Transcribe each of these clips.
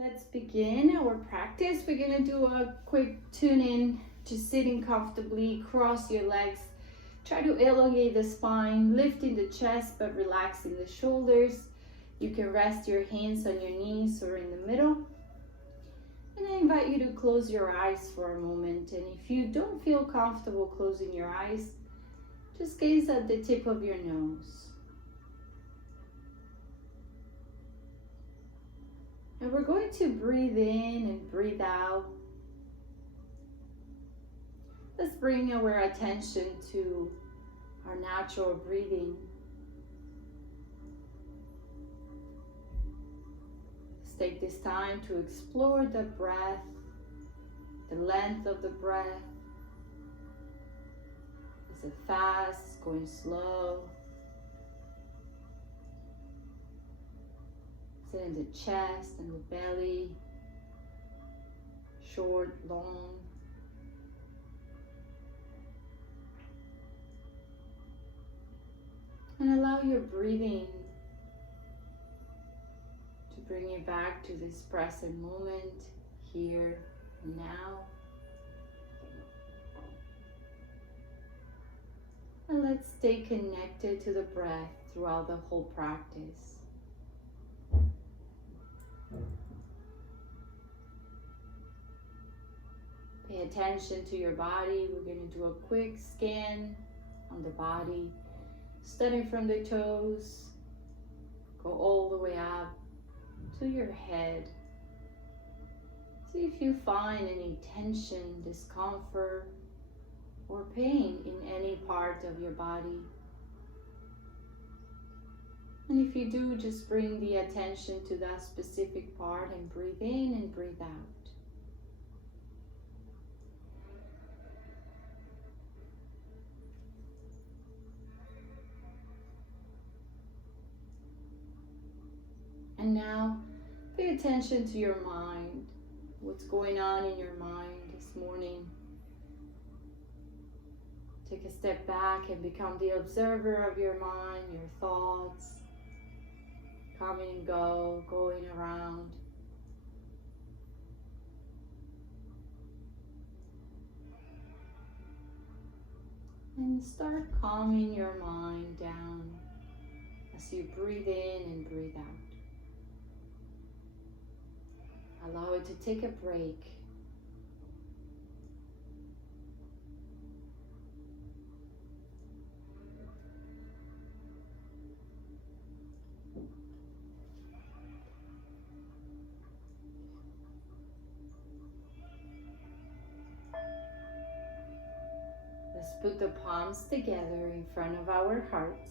Let's begin our practice. We're gonna do a quick tune in, just sitting comfortably, cross your legs. Try to elongate the spine, lifting the chest but relaxing the shoulders. You can rest your hands on your knees or in the middle. And I invite you to close your eyes for a moment. And if you don't feel comfortable closing your eyes, just gaze at the tip of your nose. And we're going to breathe in and breathe out. Let's bring our attention to our natural breathing. Let's take this time to explore the breath, the length of the breath. Is it fast, going slow? Is it in the chest and the belly? Short, long? And allow your breathing to bring you back to this present moment, here and now. And let's stay connected to the breath throughout the whole practice. Pay attention to your body. We're going to do a quick scan on the body, starting from the toes, go all the way up to your head. See if you find any tension, discomfort, or pain in any part of your body. And if you do, just bring the attention to that specific part and breathe in and breathe out. And now, pay attention to your mind. What's going on in your mind this morning? Take a step back and become the observer of your mind, your thoughts, coming and going around. And start calming your mind down as you breathe in and breathe out. Allow it to take a break. Let's put the palms together in front of our hearts.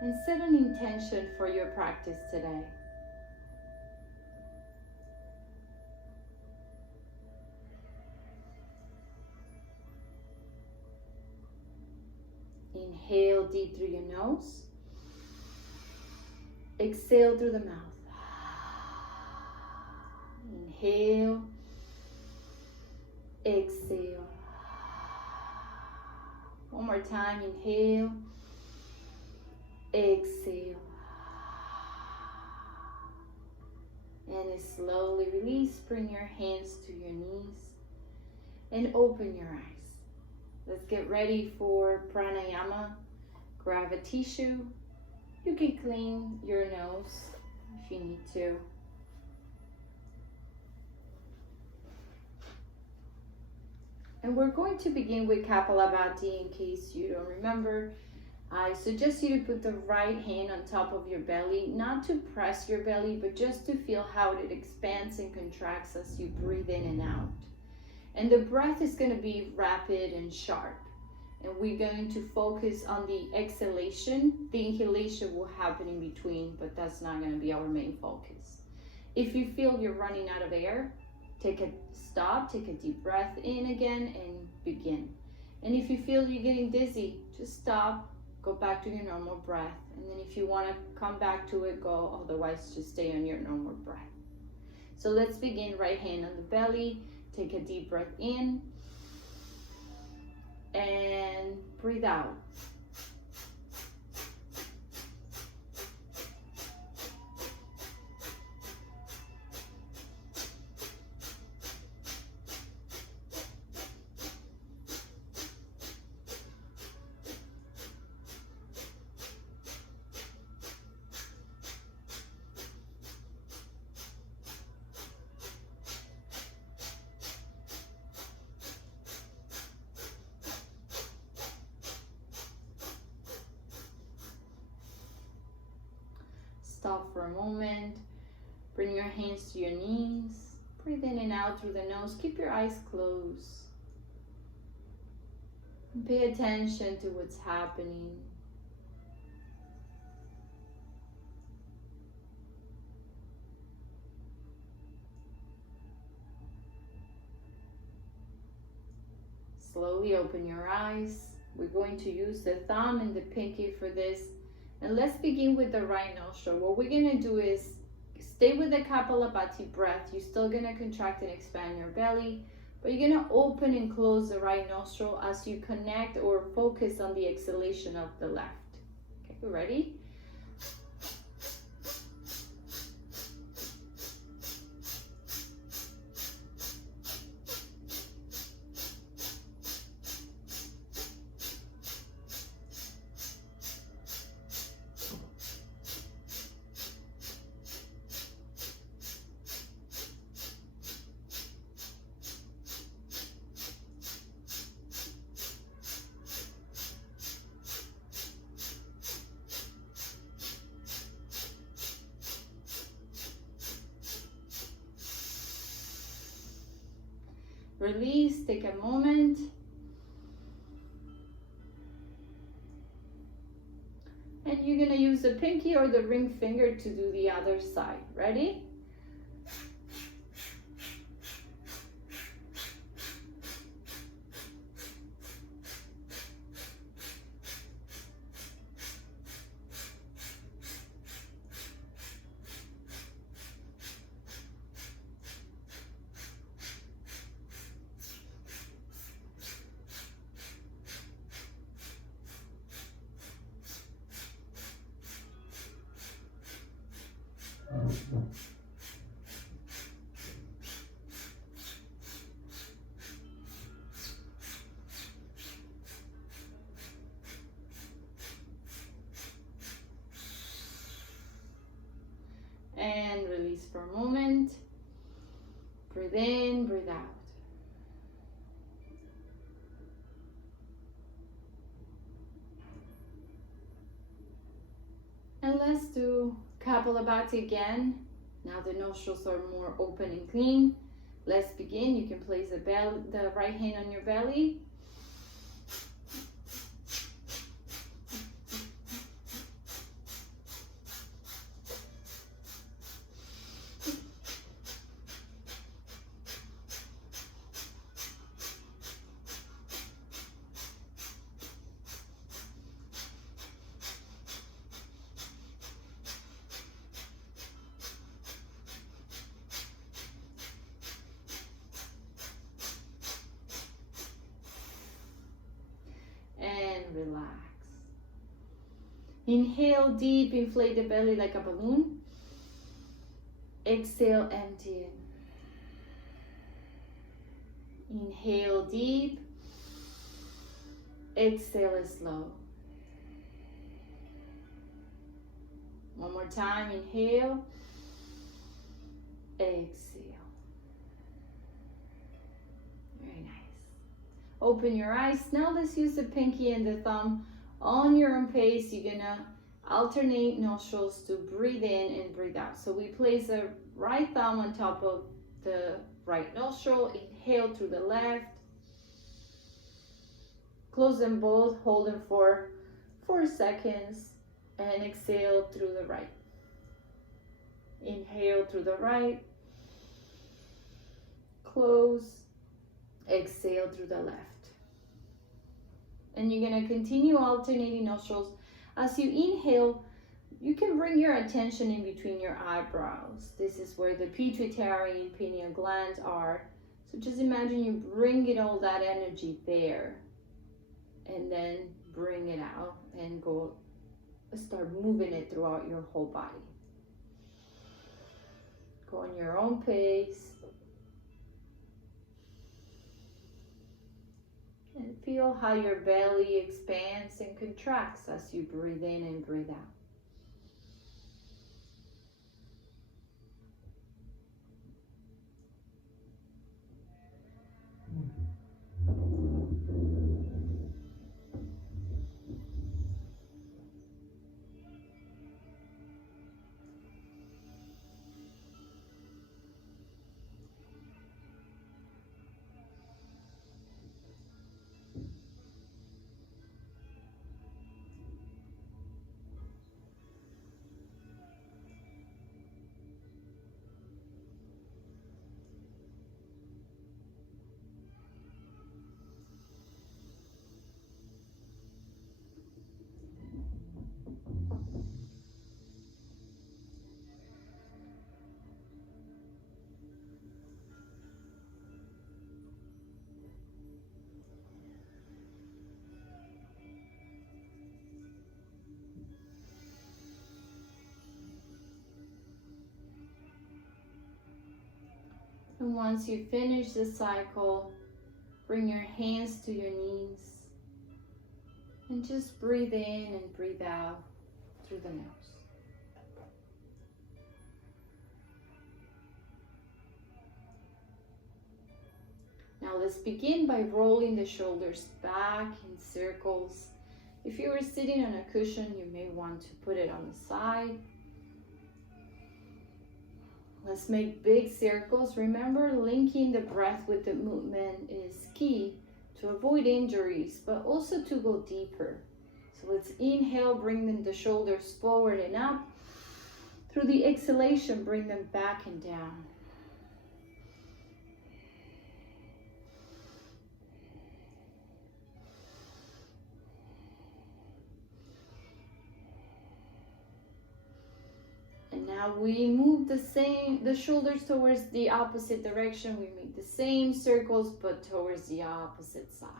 And set an intention for your practice today. Inhale deep through your nose. Exhale through the mouth. Inhale. Exhale. One more time. Inhale. Exhale. And slowly release. Bring your hands to your knees and open your eyes. Let's get ready for Pranayama. Grab a tissue. You can clean your nose if you need to. And we're going to begin with Kapalabhati in case you don't remember. I suggest you to put the right hand on top of your belly, not to press your belly, but just to feel how it expands and contracts as you breathe in and out. And the breath is going to be rapid and sharp. And we're going to focus on the exhalation. The inhalation will happen in between, but that's not going to be our main focus. If you feel you're running out of air, take a stop, take a deep breath in again and begin. And if you feel you're getting dizzy, just stop. Go back to your normal breath. And then if you want to come back to it, go. Otherwise, just stay on your normal breath. So let's begin. Right hand on the belly. Take a deep breath in. And breathe out. Stop for a moment. Bring your hands to your knees. Breathe in and out through the nose. Keep your eyes closed. And pay attention to what's happening. Slowly open your eyes. We're going to use the thumb and the pinky for this. And let's begin with the right nostril. What we're going to do is stay with the Kapalabhati breath. You're still going to contract and expand your belly, but you're going to open and close the right nostril as you connect or focus on the exhalation of the left. Okay, ready? Release, take a moment. And you're going to use the pinky or the ring finger to do the other side. Ready? And release for a moment. Breathe in, breathe out. And let's do Kapalabhati again. Now the nostrils are more open and clean. Let's begin. You can place the right hand on your belly. Relax. Inhale deep, inflate the belly like a balloon. Exhale, empty it. Inhale deep. Exhale slow. One more time, inhale. Exhale. Very nice. Open your eyes. Now let's use the pinky and the thumb on your own pace. You're gonna alternate nostrils to breathe in and breathe out. So we place the right thumb on top of the right nostril. Inhale through the left. Close them both. Hold them for 4 seconds. And exhale through the right. Inhale through the right. Close. Exhale through the left. And you're going to continue alternating nostrils. As you inhale, you can bring your attention in between your eyebrows. This is where the pituitary and pineal glands are. So just imagine you bring all that energy there. And then bring it out and start moving it throughout your whole body. Go on your own pace. And feel how your belly expands and contracts as you breathe in and breathe out. And once you finish the cycle, bring your hands to your knees and just breathe in and breathe out through the nose. Now let's begin by rolling the shoulders back in circles. If you were sitting on a cushion, you may want to put it on the side. Let's make big circles. Remember, linking the breath with the movement is key to avoid injuries, but also to go deeper. So let's inhale, bring the shoulders forward and up. Through the exhalation, bring them back and down. And now we move the shoulders towards the opposite direction. We make the same circles, but towards the opposite side.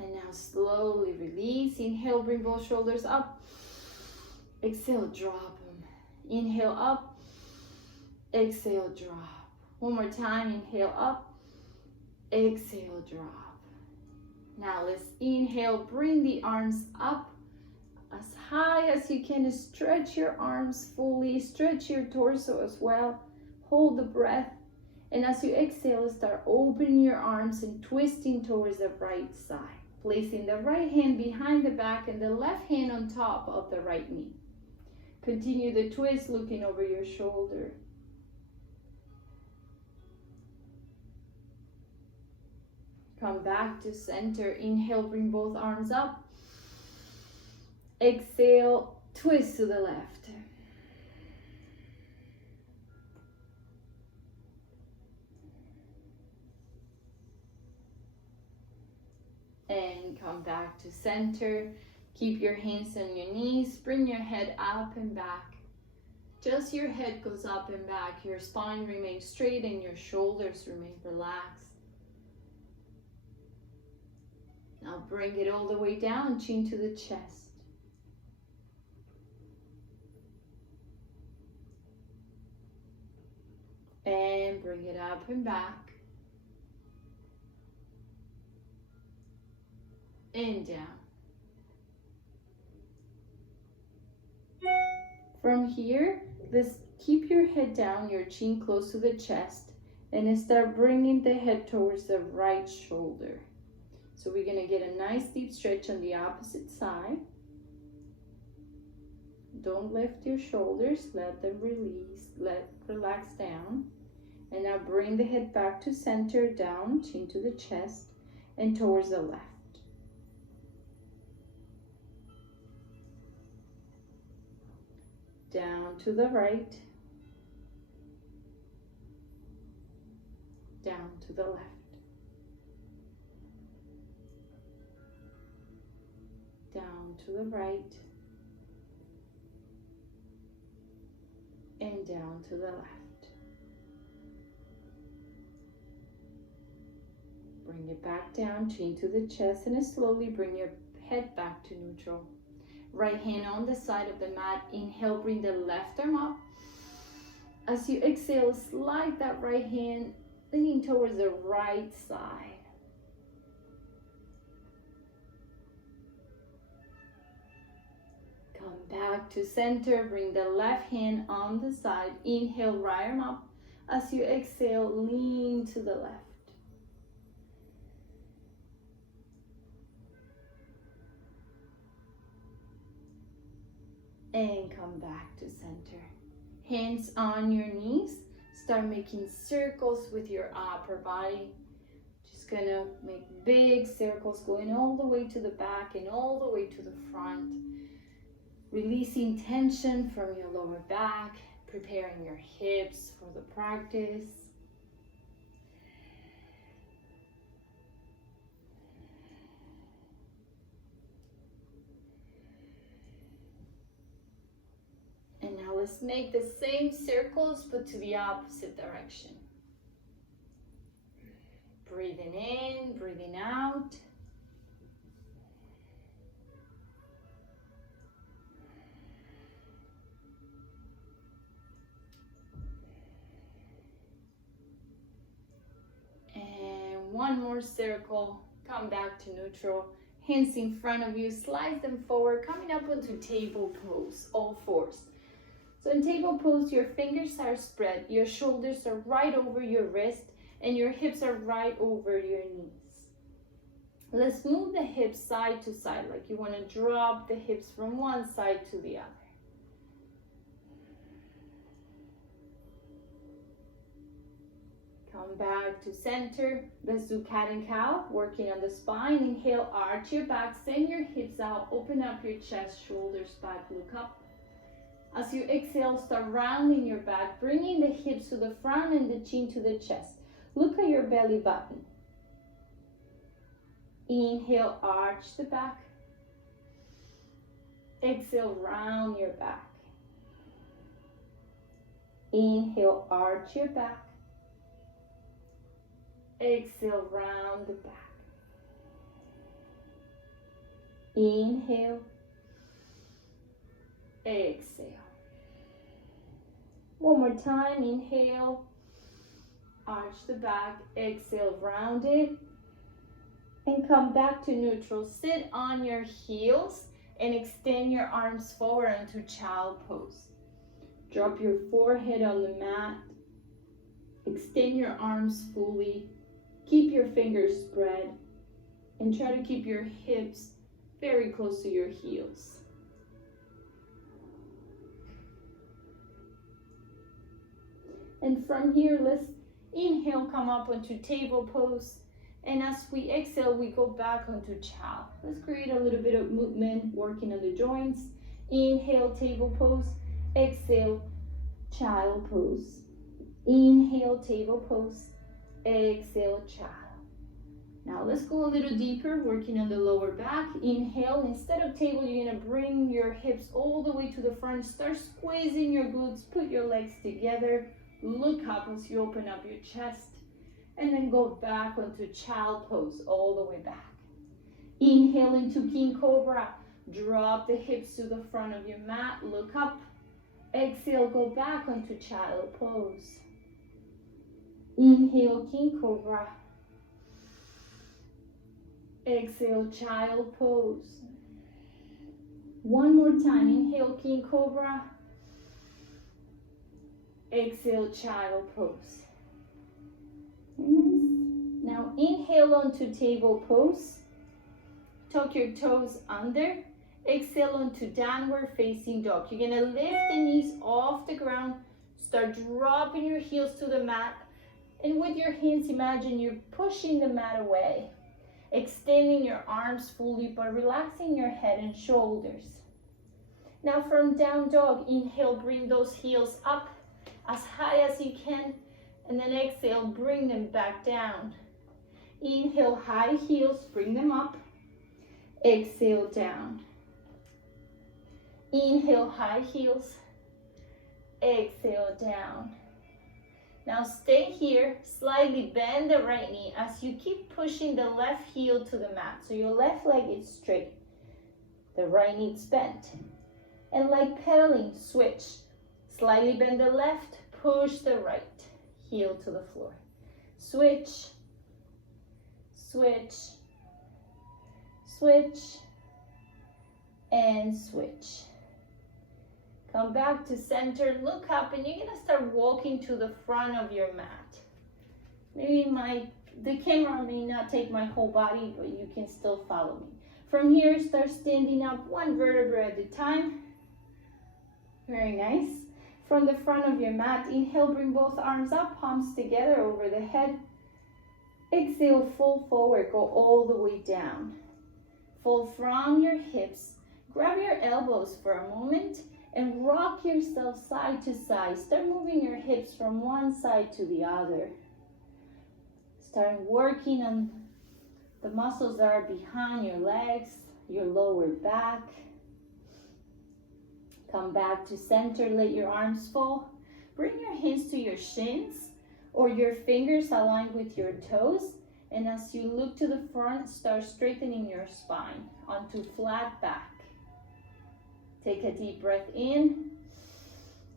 And now slowly release. Inhale, bring both shoulders up. Exhale, drop them. Inhale up. Exhale, drop. One more time. Inhale up. Exhale, drop. Now let's inhale, bring the arms up as high as you can. Stretch your arms fully. Stretch your torso as well. Hold the breath. And as you exhale, start opening your arms and twisting towards the right side. Placing the right hand behind the back and the left hand on top of the right knee. Continue the twist, looking over your shoulder. Come back to center. Inhale, bring both arms up. Exhale, twist to the left. And come back to center. Keep your hands on your knees. Bring your head up and back. Just your head goes up and back. Your spine remains straight and your shoulders remain relaxed. Now bring it all the way down, chin to the chest. And bring it up and back. And down. From here, let's keep your head down, your chin close to the chest, and start bringing the head towards the right shoulder. So we're going to get a nice deep stretch on the opposite side. Don't lift your shoulders, let them release, relax down. And now bring the head back to center, down, chin to the chest, and towards the left. Down to the right, down to the left, down to the right, and down to the left. Bring it back down, chin to the chest, and slowly bring your head back to neutral. Right hand on the side of the mat. Inhale, bring the left arm up. As you exhale, slide that right hand leaning towards the right side. Come back to center. Bring the left hand on the side. Inhale, right arm up. As you exhale, lean to the left. And come back to center. Hands on your knees. Start making circles with your upper body. Just gonna make big circles going all the way to the back and all the way to the front. Releasing tension from your lower back. Preparing your hips for the practice. let's make the same circles, but to the opposite direction. Breathing in, breathing out. And one more circle. Come back to neutral. Hands in front of you, slide them forward, coming up into table pose, all fours. So in table pose, your fingers are spread, your shoulders are right over your wrist, and your hips are right over your knees. Let's move the hips side to side, like you want to drop the hips from one side to the other. Come back to center. Let's do cat and cow, working on the spine. Inhale, arch your back, send your hips out, open up your chest, shoulders back, look up. As you exhale, start rounding your back, bringing the hips to the front and the chin to the chest. Look at your belly button. Inhale, arch the back. Exhale, round your back. Inhale, arch your back. Exhale, round the back. Inhale. Exhale. One more time. Inhale. Arch the back. Exhale, round it. And come back to neutral. Sit on your heels and extend your arms forward into child pose. Drop your forehead on the mat. Extend your arms fully. Keep your fingers spread and try to keep your hips very close to your heels. And from here, let's inhale, come up onto table pose. And as we exhale, we go back onto child. Let's create a little bit of movement, working on the joints. Inhale, table pose. Exhale, child pose. Inhale, table pose. Exhale, child. Now let's go a little deeper, working on the lower back. Inhale, instead of table, you're gonna bring your hips all the way to the front. Start squeezing your glutes, put your legs together. Look up as you open up your chest. And then go back onto child pose, all the way back. Inhale into King Cobra. Drop the hips to the front of your mat, look up. Exhale, go back onto child pose. Inhale, King Cobra. Exhale, child pose. One more time. Inhale, King Cobra. Exhale, child pose. Nice. Now inhale onto table pose. Tuck your toes under. Exhale onto downward facing dog. You're gonna lift the knees off the ground. Start dropping your heels to the mat. And with your hands, imagine you're pushing the mat away. Extending your arms fully, but relaxing your head and shoulders. Now from down dog, inhale, bring those heels up as high as you can. And then exhale, bring them back down. Inhale, high heels, bring them up. Exhale, down. Inhale, high heels. Exhale, down. Now stay here, slightly bend the right knee as you keep pushing the left heel to the mat. So your left leg is straight, the right knee is bent. And like pedaling, switch. Slightly bend the left, push the right heel to the floor. Switch, switch, switch, and switch. Come back to center, look up, and you're gonna start walking to the front of your mat. Maybe the camera may not take my whole body, but you can still follow me. From here, start standing up one vertebra at a time. Very nice. From the front of your mat, inhale, bring both arms up, palms together over the head. Exhale, fold forward, go all the way down. Fold from your hips. Grab your elbows for a moment and rock yourself side to side. Start moving your hips from one side to the other. Start working on the muscles that are behind your legs, your lower back. Come back to center, let your arms fall. Bring your hands to your shins or your fingers aligned with your toes. And as you look to the front, start straightening your spine onto flat back. Take a deep breath in.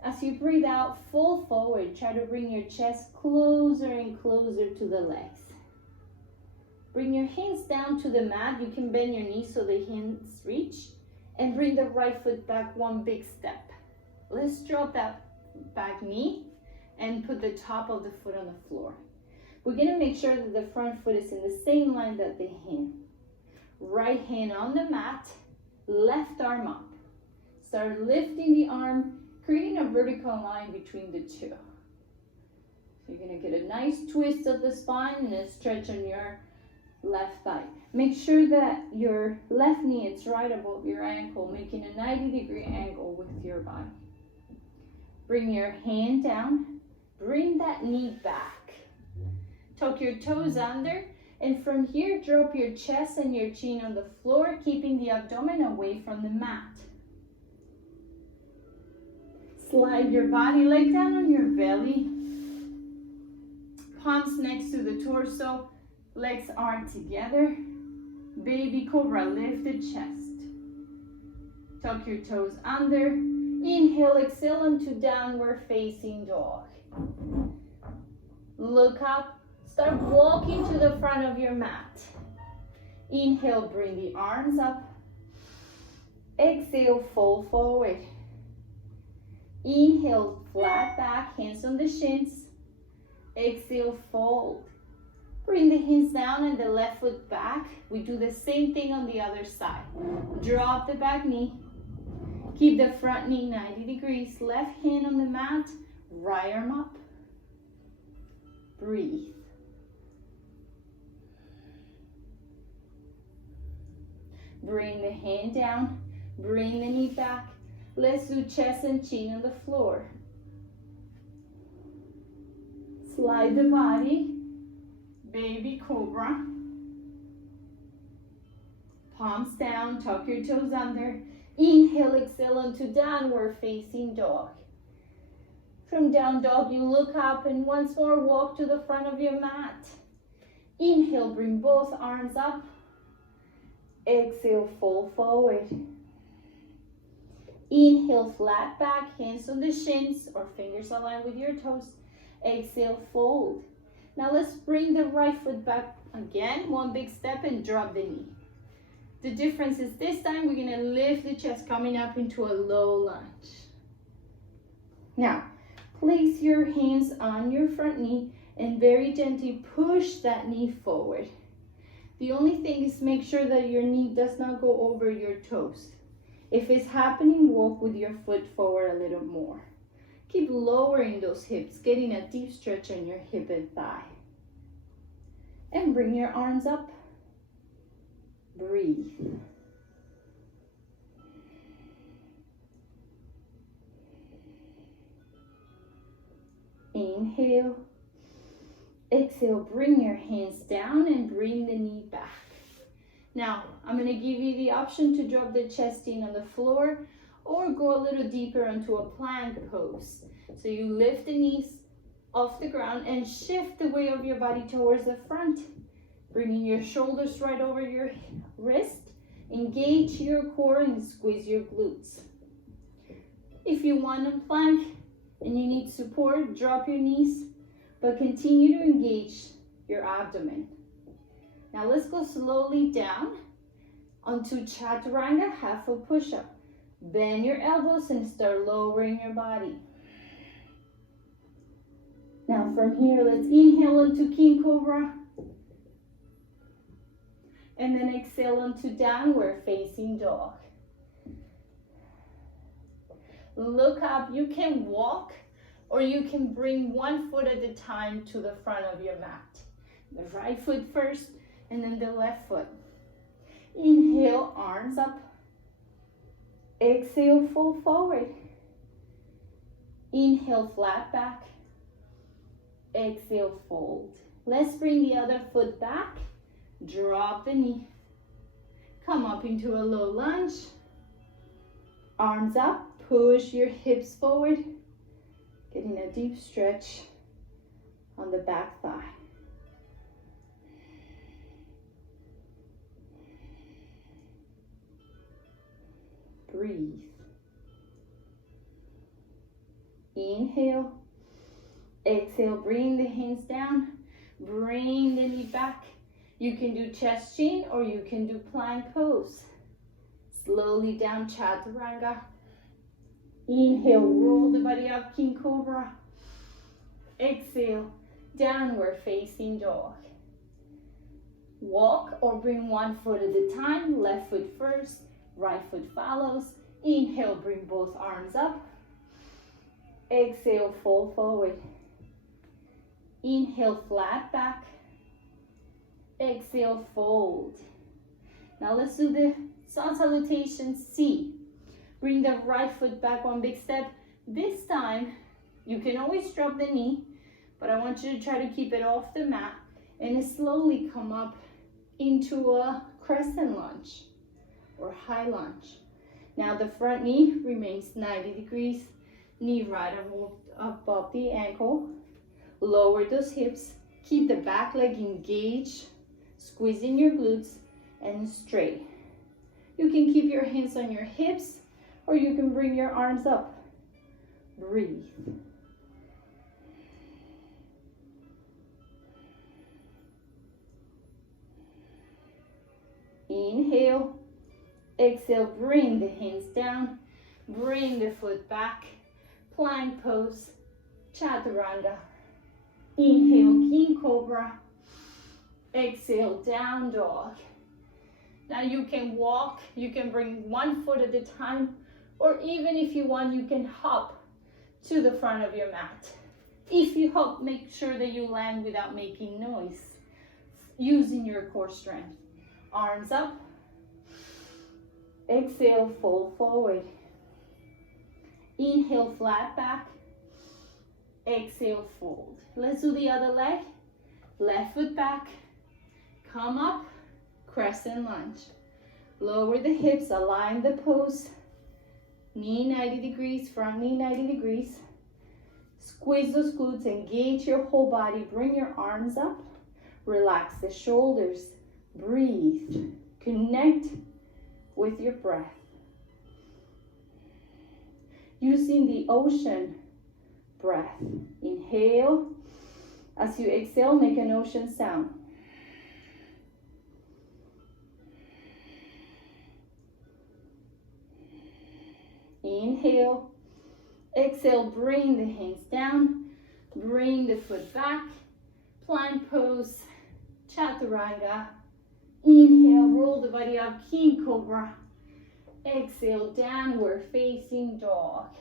As you breathe out, fold forward. Try to bring your chest closer and closer to the legs. Bring your hands down to the mat. You can bend your knees so the hands reach. And bring the right foot back one big step. Let's drop that back knee and put the top of the foot on the floor. We're going to make sure that the front foot is in the same line that the hand. Right hand on the mat, left arm up. Start lifting the arm, creating a vertical line between the two. So you're going to get a nice twist of the spine and a stretch on your left thigh. Make sure that your left knee is right above your ankle, making a 90-degree angle with your body. Bring your hand down, bring that knee back. Tuck your toes under, and from here, drop your chest and your chin on the floor, keeping the abdomen away from the mat. Slide your body leg down on your belly. Palms next to the torso, legs are together. Baby cobra, lift the chest. Tuck your toes under. Inhale, exhale into downward facing dog. Look up, start walking to the front of your mat. Inhale, bring the arms up. Exhale, fold forward. Inhale, flat back, hands on the shins. Exhale, fold. Bring the hands down and the left foot back. We do the same thing on the other side. Drop the back knee. Keep the front knee 90 degrees. Left hand on the mat, right arm up. Breathe. Bring the hand down. Bring the knee back. Let's do chest and chin on the floor. Slide the body. Baby cobra. Palms down, tuck your toes under. Inhale, exhale into downward facing dog. From down dog, you look up and once more walk to the front of your mat. Inhale, bring both arms up. Exhale, fold forward. Inhale, flat back, hands on the shins or fingers aligned with your toes. Exhale, fold. Now let's bring the right foot back again, one big step and drop the knee. The difference is this time we're going to lift the chest coming up into a low lunge. Now, place your hands on your front knee and very gently push that knee forward. The only thing is make sure that your knee does not go over your toes. If it's happening, walk with your foot forward a little more. Keep lowering those hips, getting a deep stretch on your hip and thigh. And bring your arms up. Breathe. Inhale. Exhale, bring your hands down and bring the knee back. Now, I'm going to give you the option to drop the chest in on the floor or go a little deeper into a plank pose. So you lift the knees off the ground and shift the weight of your body towards the front, bringing your shoulders right over your wrist. Engage your core and squeeze your glutes. If you want a plank and you need support, drop your knees, but continue to engage your abdomen. Now let's go slowly down onto chaturanga, half a push-up. Bend your elbows and start lowering your body. Now from here, let's inhale into King Cobra. And then exhale into downward facing dog. Look up, you can walk or you can bring one foot at a time to the front of your mat. The right foot first and then the left foot. Inhale, arms up. Exhale, fold forward. Inhale, flat back. Exhale, fold. Let's bring the other foot back. Drop the knee. Come up into a low lunge. Arms up. Push your hips forward, getting a deep stretch on the back thigh. Breathe. Inhale. Exhale, bring the hands down. Bring the knee back. You can do chest chin or you can do plank pose. Slowly down, chaturanga. Inhale, roll the body up, king cobra. Exhale, downward facing dog. Walk or bring one foot at a time. Left foot first, right foot follows. Inhale, bring both arms up. Exhale, fold forward. Inhale, flat back. Exhale, fold. Now let's do the sun salutation C. Bring the right foot back one big step. This time, you can always drop the knee, but I want you to try to keep it off the mat and slowly come up into a crescent lunge or high lunge. Now the front knee remains 90 degrees, knee right above the ankle. Lower those hips, keep the back leg engaged, squeezing your glutes and straight. You can keep your hands on your hips or you can bring your arms up. Breathe. Inhale. Exhale, bring the hands down. Bring the foot back. Plank pose. Chaturanga. Inhale, king cobra. Exhale, down dog. Now you can walk, you can bring one foot at a time, or even if you want, you can hop to the front of your mat. If you hop, make sure that you land without making noise, using your core strength. Arms up. Exhale, fold forward. Inhale, flat back. Exhale, fold. Let's do the other leg. Left foot back. Come up, crescent lunge. Lower the hips, align the pose. Knee 90 degrees, front knee 90 degrees. Squeeze those glutes, engage your whole body. Bring your arms up. Relax the shoulders. Breathe. Connect with your breath. Using the ocean breath. Inhale. As you exhale, make an ocean sound. Inhale. Exhale, bring the hands down. Bring the foot back. Plank pose. Chaturanga. Inhale, roll the body up, king cobra. Exhale, downward facing dog.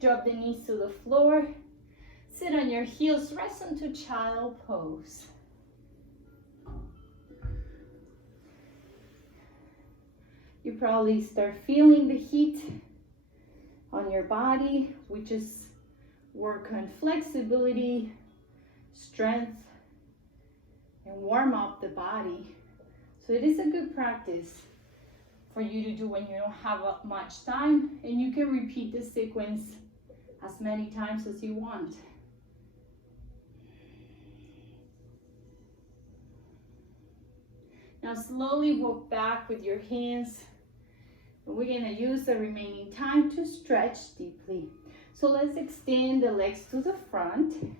Drop the knees to the floor. Sit on your heels, rest into child pose. You probably start feeling the heat on your body. We just work on flexibility, strength, and warm up the body. So it is a good practice for you to do when you don't have much time, and you can repeat the sequence as many times as you want. Now slowly walk back with your hands. We're going to use the remaining time to stretch deeply. So let's extend the legs to the front.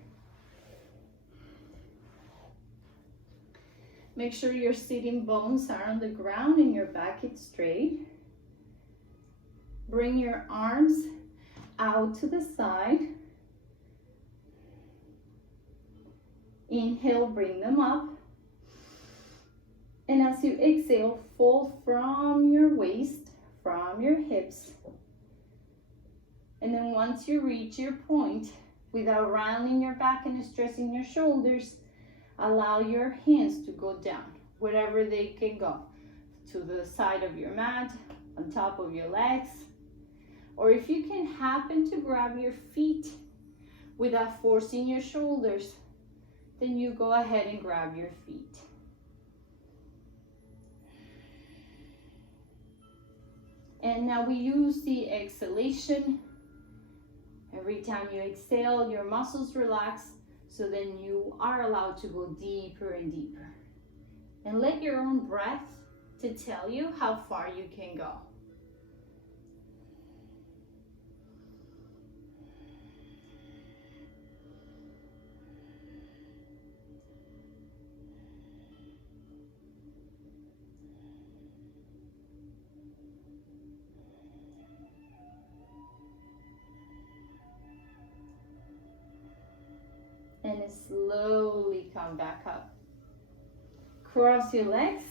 Make sure your sitting bones are on the ground and your back is straight. Bring your arms out to the side. Inhale, bring them up. And as you exhale, fold from your waist, from your hips. And then once you reach your point, without rounding your back and stressing your shoulders, allow your hands to go down, wherever they can go. To the side of your mat, on top of your legs. Or if you can happen to grab your feet without forcing your shoulders, then you go ahead and grab your feet. And now we use the exhalation. Every time you exhale, your muscles relax, so then you are allowed to go deeper and deeper. And let your own breath to tell you how far you can go. And slowly come back up. Cross your legs.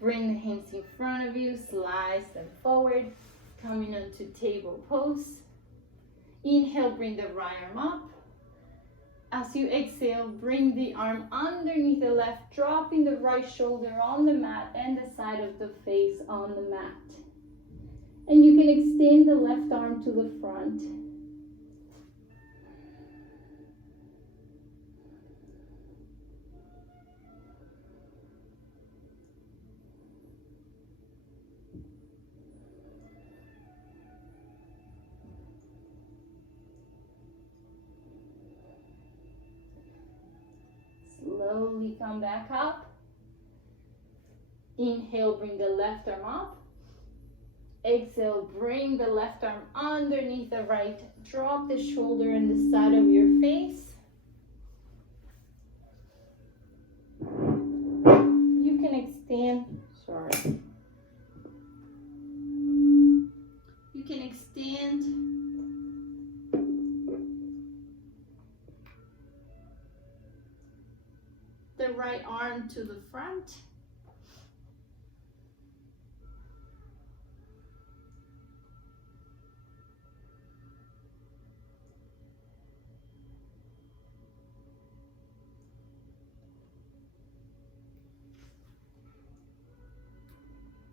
Bring the hands in front of you. Slice them forward. Coming onto table pose. Inhale, bring the right arm up. As you exhale, bring the arm underneath the left, dropping the right shoulder on the mat and the side of the face on the mat. And you can extend the left arm to the front. Slowly come back up. Inhale, bring the left arm up. Exhale, bring the left arm underneath the right. Drop the shoulder on the side of your face. You can extend, You can extend the right arm to the front.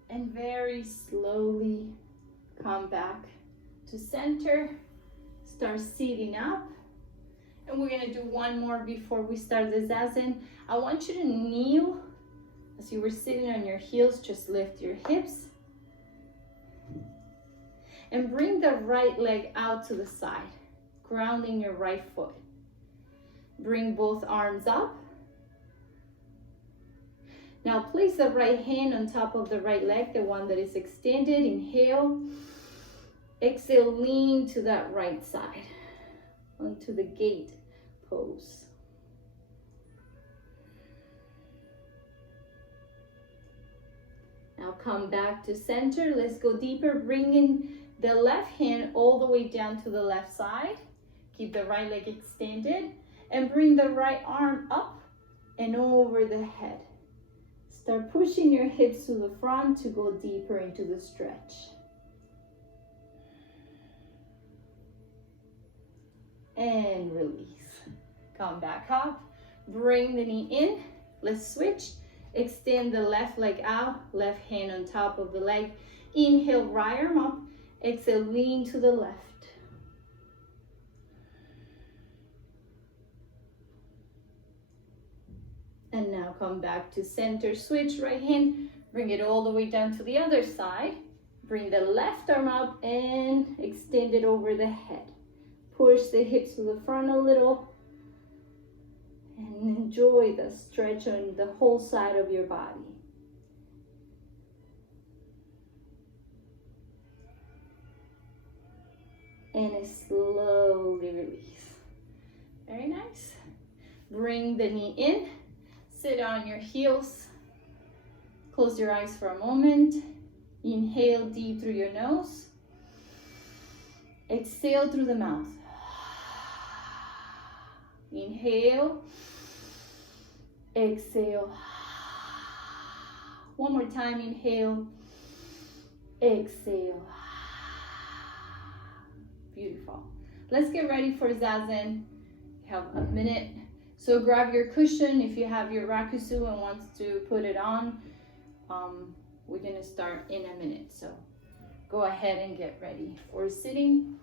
And very slowly come back to center. Start sitting up. And we're gonna do one more before we start the Zazen. I want you to kneel. As you were sitting on your heels, just lift your hips. And bring the right leg out to the side, grounding your right foot. Bring both arms up. Now place the right hand on top of the right leg, the one that is extended. Inhale. Exhale, lean to that right side, onto the gate pose. Now come back to center. Let's go deeper. Bringing the left hand all the way down to the left side. Keep the right leg extended. And bring the right arm up and over the head. Start pushing your hips to the front to go deeper into the stretch. And release. Come back up. Bring the knee in. Let's switch. Extend the left leg out. Left hand on top of the leg. Inhale, right arm up. Exhale, lean to the left. And now come back to center. Switch right hand. Bring it all the way down to the other side. Bring the left arm up and extend it over the head. Push the hips to the front a little. And enjoy the stretch on the whole side of your body. And slowly release. Very nice. Bring the knee in. Sit on your heels. Close your eyes for a moment. Inhale deep through your nose. Exhale through the mouth. Inhale. Exhale. One more time. Inhale. Exhale. Beautiful. Let's get ready for Zazen. You have a minute. So grab your cushion if you have your rakusu and wants to put it on. We're gonna start in a minute. So go ahead and get ready for sitting.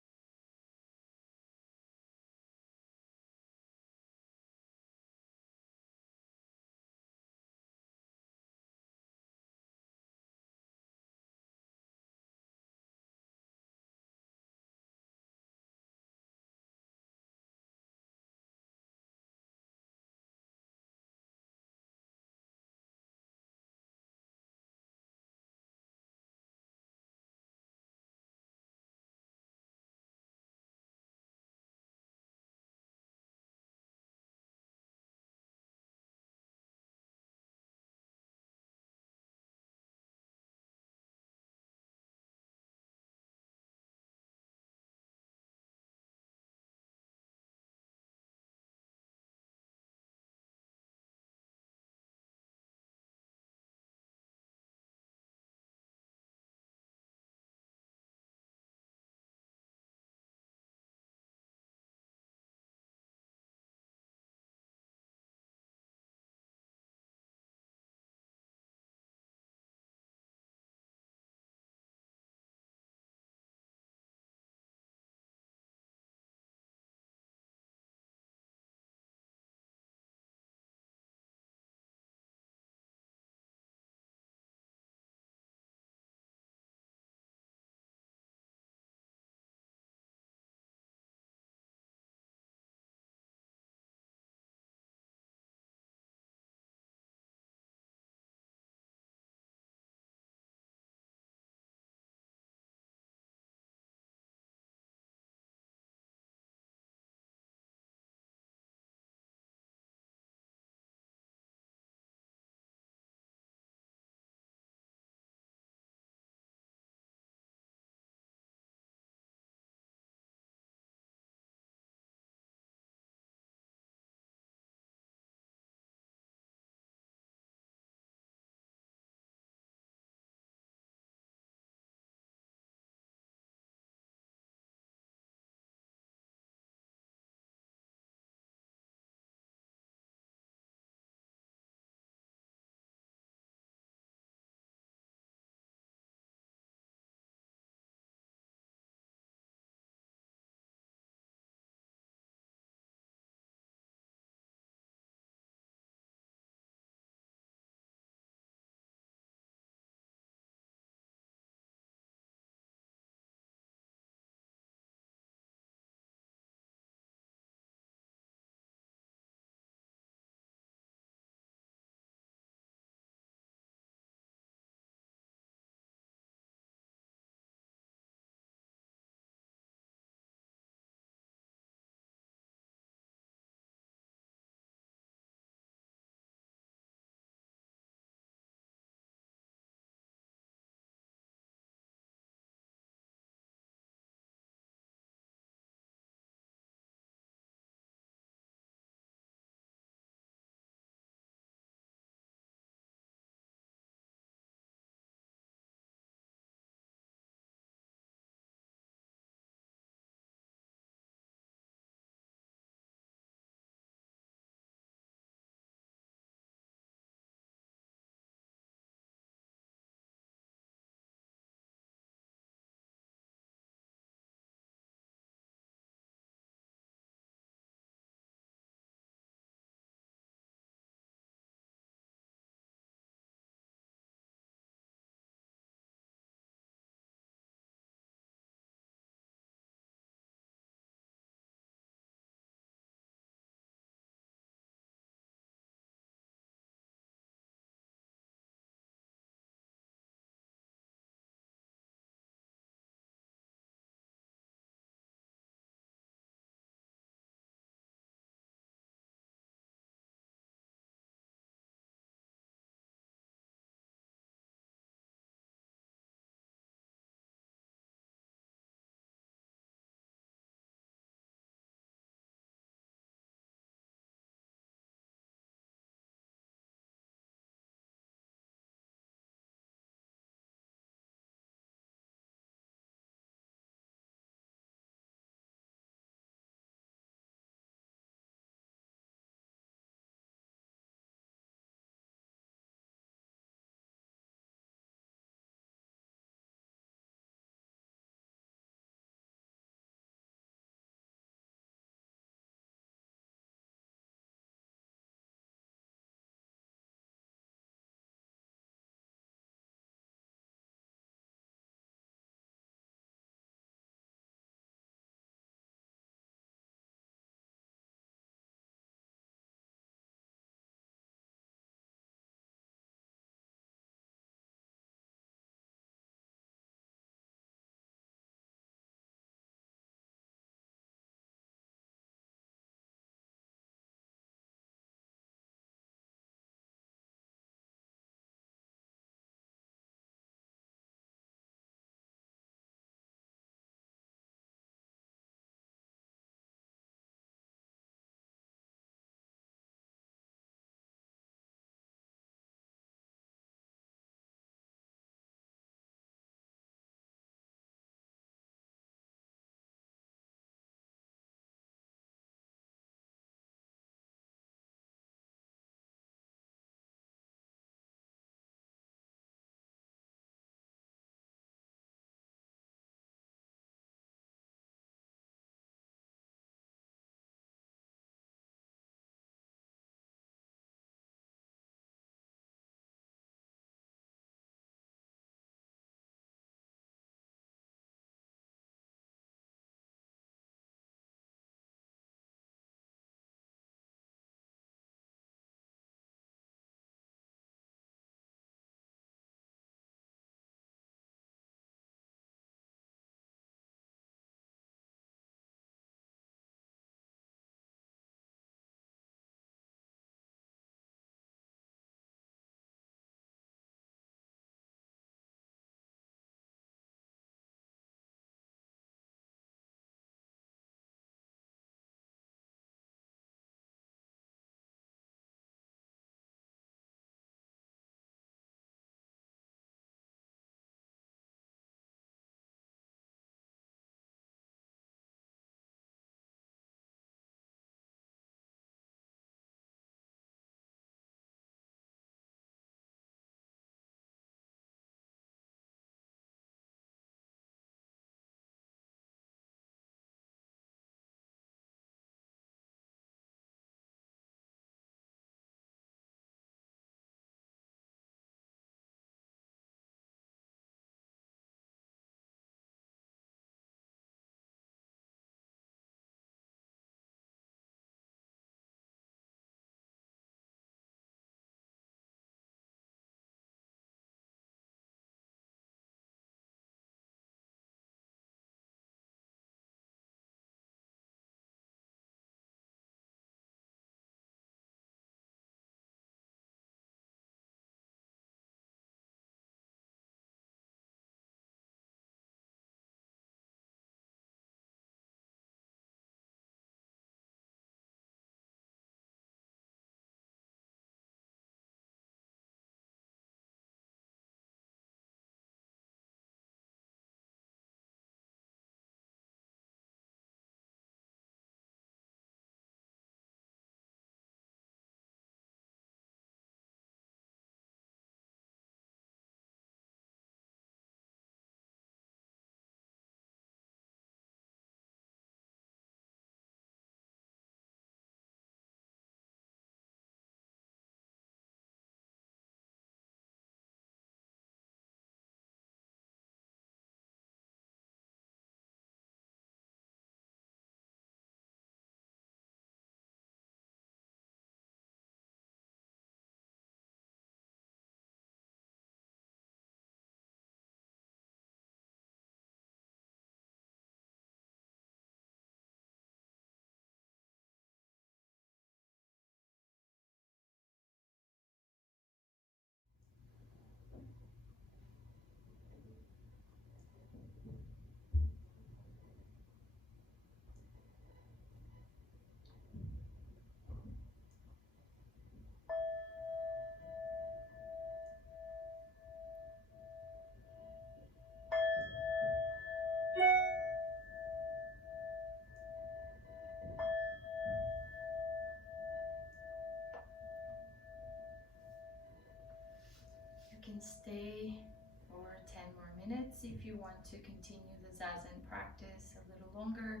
if you want to continue the Zazen practice a little longer.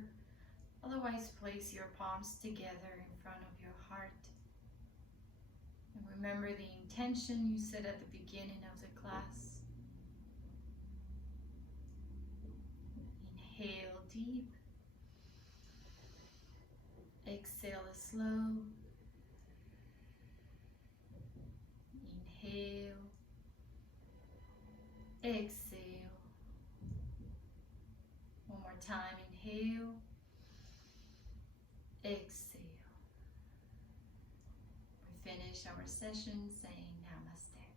Otherwise, place your palms together in front of your heart. And remember the intention you set at the beginning of the class. Inhale deep. Exhale slow. Inhale. Exhale. One more time. Inhale. Exhale. We finish our session saying Namaste.